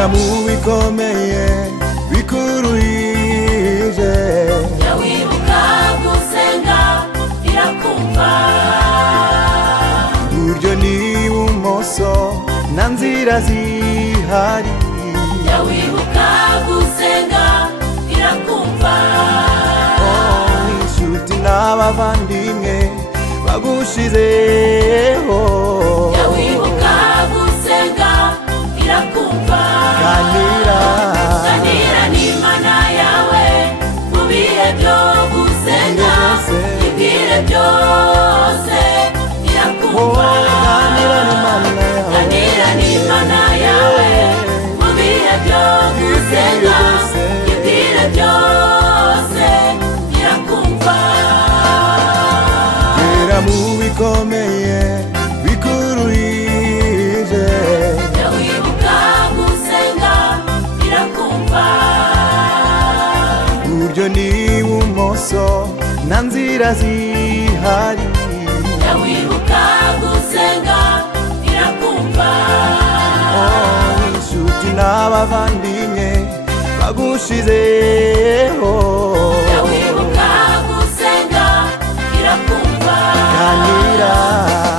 gera mu bikomeye bikuruhije. Jya wibuka gusenga irakumva. Iburyo n'ibumoso nta nzira zihari. Jya wibuka gusenga irakumva. Inshuti n'abavandimwe bagushizeho. Jya wibuka gusenga irakumva. Ganira n'Imana yawe mu bihe byo gusenga. Ibwire byose irakumva. Ganira n'Imana yawe mu bihe byo gusenga. Ibwire byose irakumva. gera mu bikomeye bikuruhije. Jya wibuka gusenga irakumva. Iburyo n'ibumoso nta nzira zihari. Jya wibuka gusenga irakumva. Inshuti n'abavandimwe bagushizeho. Jya wibuka gusenga irakumva.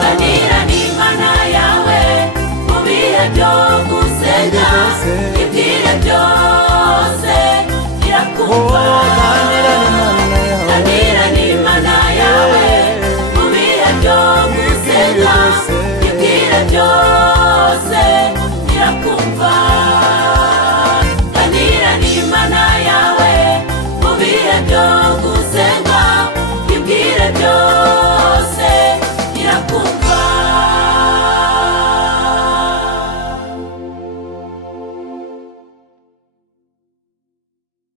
Ganira n'Imana yawe mu bihe byo gusenga. Ibwire byose irakumva. ganira n'Imana yawe. Ganira n'Imana yawe mu bihe byo gusenga.